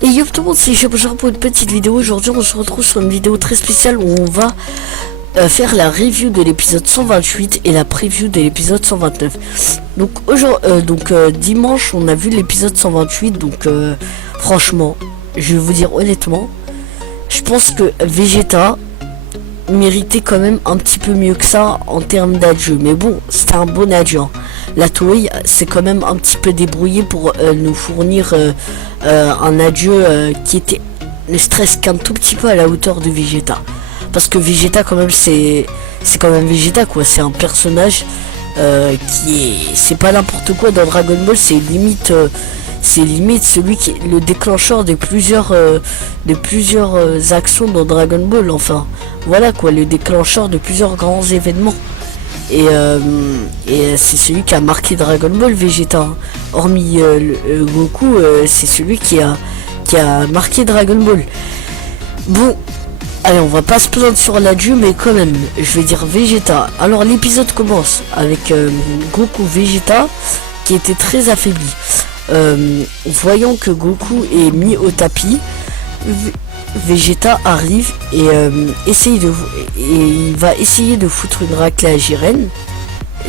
Et yo tout le monde, c'est Jean pour une petite vidéo. Aujourd'hui on se retrouve sur une vidéo très spéciale où on va faire la review de l'épisode 128 et la preview de l'épisode 129. Donc dimanche on a vu l'épisode 128. Donc franchement, je vais vous dire honnêtement, je pense que Vegeta méritait quand même un petit peu mieux que ça en termes d'adieu. Mais bon, c'était un bon adieu, hein. La Toei s'est quand même un petit peu débrouillé pour nous fournir un adieu qui était ne stresse qu'un tout petit peu à la hauteur de Vegeta. Parce que Vegeta quand même c'est quand même Vegeta quoi. C'est un personnage c'est pas n'importe quoi dans Dragon Ball. C'est limite celui qui est le déclencheur de plusieurs actions dans Dragon Ball. Enfin voilà quoi, le déclencheur de plusieurs grands événements. Et c'est celui qui a marqué Dragon Ball, Vegeta, hein. Hormis Goku, c'est celui qui a marqué Dragon Ball. Bon, allez, on va pas se plaindre sur l'adieu, mais quand même, je vais dire Vegeta. Alors l'épisode commence avec Goku Vegeta qui était très affaibli. Voyant que Goku est mis au tapis, Vegeta arrive et il va essayer de foutre une raclée à Jiren.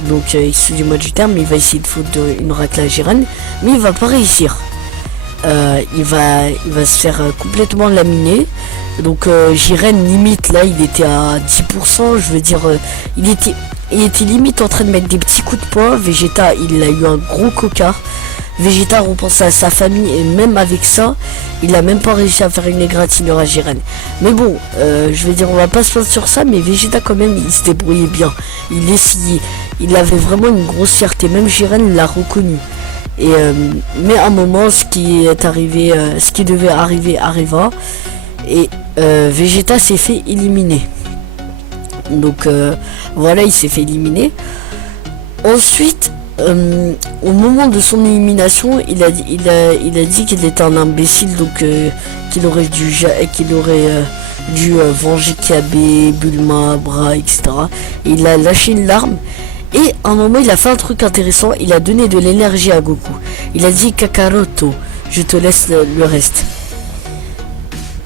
Donc excusez-moi du terme, il va essayer de foutre une raclée à Jiren, mais il va pas réussir. Il va se faire complètement laminer. Donc Jiren limite là, il était à 10%, je veux dire, il était limite en train de mettre des petits coups de poing. Vegeta, il a eu un gros cocard. Vegeta repense à sa famille et même avec ça, il a même pas réussi à faire une égratignure à Jiren. Mais bon, je vais dire, on va pas se plaindre sur ça, mais Vegeta quand même, il se débrouillait bien. Il essayait, il avait vraiment une grosse fierté. Même Jiren l'a reconnu. Et mais à un moment, ce qui devait arriver arriva et Vegeta s'est fait éliminer. Donc voilà, il s'est fait éliminer. Ensuite, au moment de son élimination, il a dit qu'il était un imbécile, donc qu'il aurait dû venger Kabé, Bulma, Bra, etc. Et il a lâché une larme. Et à un moment, il a fait un truc intéressant. Il a donné de l'énergie à Goku. Il a dit Kakaroto, je te laisse le reste.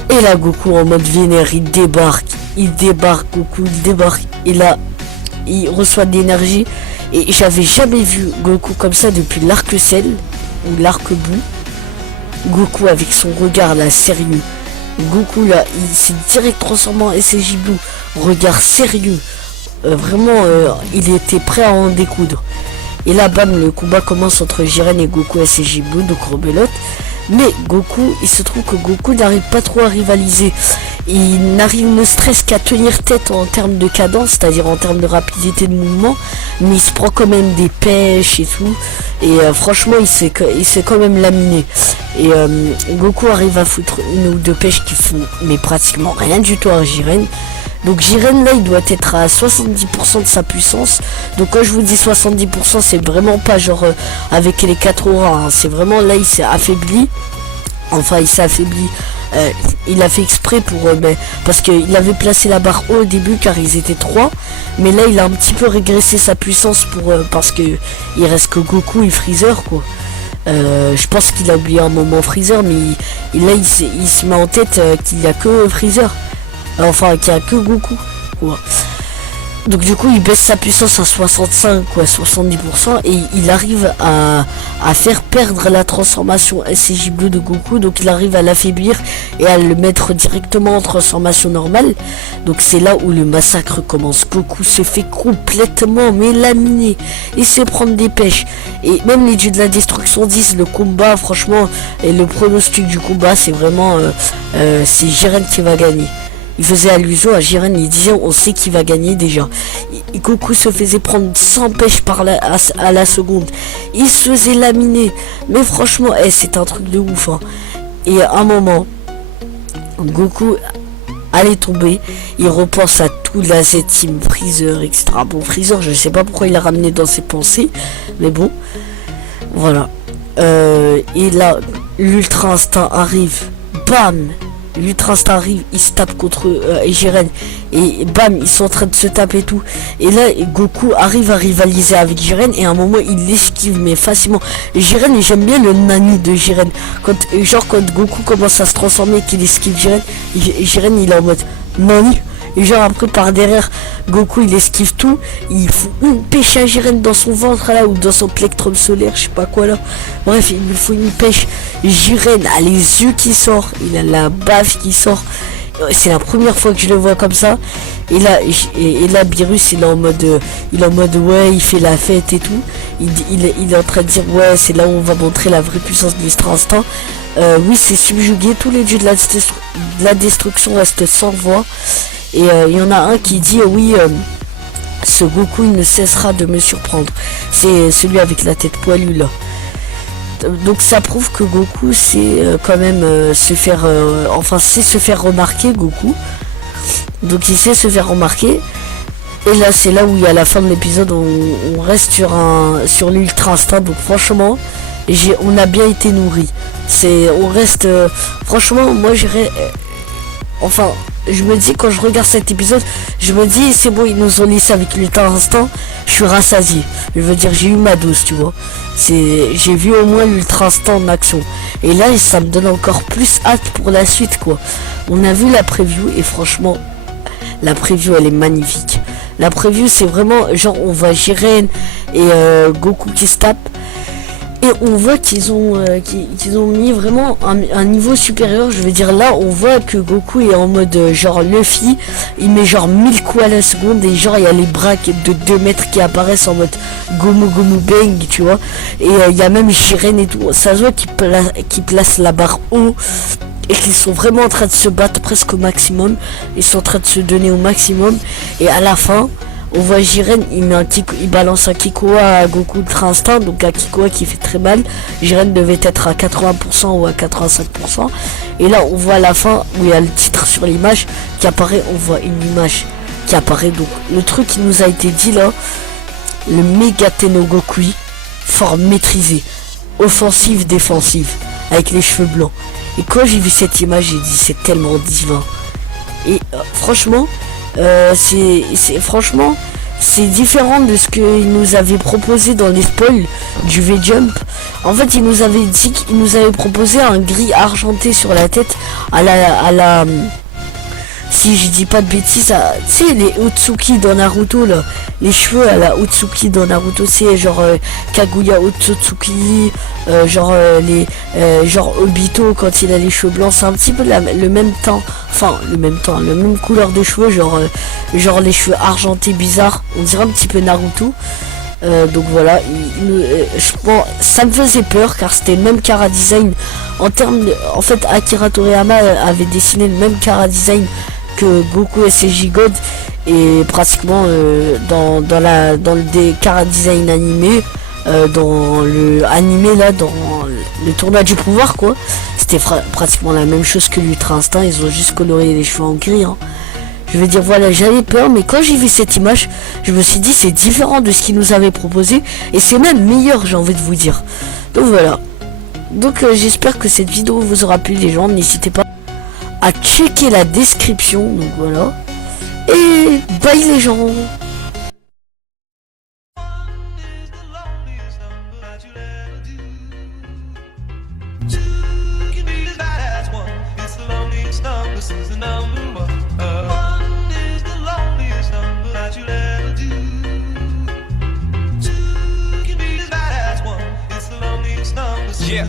Et là, Goku en mode vénère, il débarque Goku, il débarque. Et là, il reçoit de l'énergie. Et j'avais jamais vu Goku comme ça depuis l'arc-ciel ou l'arc-bout. Goku avec son regard là sérieux. Goku là, il s'est direct transformé en SJ Blue. Regard sérieux. Vraiment, il était prêt à en découdre. Et là, bam, le combat commence entre Jiren et Goku SJ Blue, donc rebelote. Mais Goku, il se trouve que Goku n'arrive pas trop à rivaliser. Il ne stresse qu'à tenir tête en termes de cadence, c'est-à-dire en termes de rapidité de mouvement, mais il se prend quand même des pêches et tout. Et franchement, il s'est quand même laminé. Et Goku arrive à foutre une ou deux pêches qui font mais pratiquement rien du tout à Jiren. Donc Jiren là, il doit être à 70% de sa puissance. Donc quand je vous dis 70%, c'est vraiment pas genre avec les 4 auras, hein. C'est vraiment là, il s'est affaibli. Enfin, il s'est affaibli. Il a fait exprès pour parce qu'il avait placé la barre haut au début car ils étaient 3. Mais là, il a un petit peu régressé sa puissance parce que il reste que Goku et Freezer quoi. Je pense qu'il a oublié un moment Freezer, mais il se met en tête qu'il n'y a que Freezer. Enfin, qu'il n'y a que Goku quoi. Donc du coup il baisse sa puissance à 65 quoi, 70%, et il arrive à faire perdre la transformation SJ Blue de Goku. Donc il arrive à l'affaiblir et à le mettre directement en transformation normale. Donc c'est là où le massacre commence. Goku se fait complètement laminer et se prendre des pêches. Et même les dieux de la destruction disent le combat, franchement, et le pronostic du combat, c'est vraiment c'est Jiren qui va gagner. Il faisait allusion à Jiren, il disait on sait qui va gagner déjà. Goku se faisait prendre 100 pêches à la seconde. Il se faisait laminer. Mais franchement, c'est un truc de ouf, hein. Et à un moment, Goku allait tomber. Il repense à tout la Z-Team, Freezer, etc. Bon, Freezer, je sais pas pourquoi il l'a ramené dans ses pensées. Mais bon, voilà. Et là, l'Ultra Instinct arrive. Bam! l'Ultra Instinct arrive, il se tape contre Jiren et bam, ils sont en train de se taper et tout. Et là Goku arrive à rivaliser avec Jiren et à un moment il l'esquive mais facilement. Et Jiren, et j'aime bien le nani de Jiren. Quand Goku commence à se transformer et qu'il esquive Jiren, Jiren il est en mode nani. Et genre après par derrière Goku il esquive tout, il fout une pêche à Jiren dans son ventre là ou dans son plectrum solaire, je sais pas quoi là. Bref, il lui faut une pêche. Jiren a les yeux qui sortent, il a la baffe qui sort. C'est la première fois que je le vois comme ça. Et là Beerus il est en mode ouais, il fait la fête et tout. Il est en train de dire ouais, c'est là où on va montrer la vraie puissance de l'Ultra Instinct. Oui, c'est subjugué, tous les dieux de la destruction restent sans voix. Et il y en a un qui dit oui, ce Goku il ne cessera de me surprendre. C'est celui avec la tête poilue là. Donc ça prouve que Goku c'est quand même se faire remarquer Goku. Donc il sait se faire remarquer. Et là c'est là où il y a la fin de l'épisode, on reste sur l'Ultra Instinct. Donc franchement on a bien été nourri. On reste franchement moi j'irais je me dis quand je regarde cet épisode, je me dis c'est bon, ils nous ont laissé avec l'Ultra Instinct, je suis rassasié. Je veux dire j'ai eu ma dose, tu vois. J'ai vu au moins l'Ultra Instinct en action. Et là ça me donne encore plus hâte pour la suite quoi. On a vu la preview et franchement la preview elle est magnifique. La preview c'est vraiment genre on voit Jiren et Goku qui se tape. Et on voit qu'ils ont mis vraiment un niveau supérieur. Je veux dire là on voit que Goku est en mode genre Luffy. Il met genre 1000 coups à la seconde. Et genre il y a les bras de 2 mètres qui apparaissent en mode Gomu Gomu Bang, tu vois. Et il y a même Jiren et tout. Ça se voit qu'ils placent la barre haut. Et qu'ils sont vraiment en train de se battre presque au maximum. Ils sont en train de se donner au maximum. Et à la fin on voit Jiren, il balance un Kikoa à Goku Ultra Instinct, donc un Kikoa qui fait très mal. Jiren devait être à 80% ou à 85%. Et là, on voit à la fin, où il y a le titre sur l'image qui apparaît, on voit une image qui apparaît. Donc, le truc qui nous a été dit là, le Mega Tenogokui, forme maîtrisée, offensive, défensive, avec les cheveux blancs. Et quand j'ai vu cette image, j'ai dit c'est tellement divin. Et franchement, franchement c'est différent de ce qu'il nous avait proposé dans les spoils du V-Jump. En fait il nous avait dit qu'il nous avait proposé un gris argenté sur la tête à la si je dis pas de bêtises, tu sais les Otsuki dans Naruto là, les cheveux à la Otsuki dans Naruto, c'est genre Kaguya Otsutsuki, genre Obito quand il a les cheveux blancs, c'est un petit peu le même temps, la même couleur de cheveux, genre les cheveux argentés bizarres, on dirait un petit peu Naruto. Donc voilà, ça me faisait peur car c'était le même chara design en fait Akira Toriyama avait dessiné le même chara design que Goku SSJ God et pratiquement dans le chara design animé, dans le animé là, dans le tournoi du pouvoir quoi, c'était pratiquement la même chose que l'Ultra Instinct, ils ont juste coloré les cheveux en gris hein. Je veux dire voilà, j'avais peur mais quand j'ai vu cette image je me suis dit c'est différent de ce qu'ils nous avaient proposé et c'est même meilleur, j'ai envie de vous dire. Donc voilà, donc j'espère que cette vidéo vous aura plu les gens, n'hésitez pas à checker la description, donc voilà, et bye les gens. Yeah.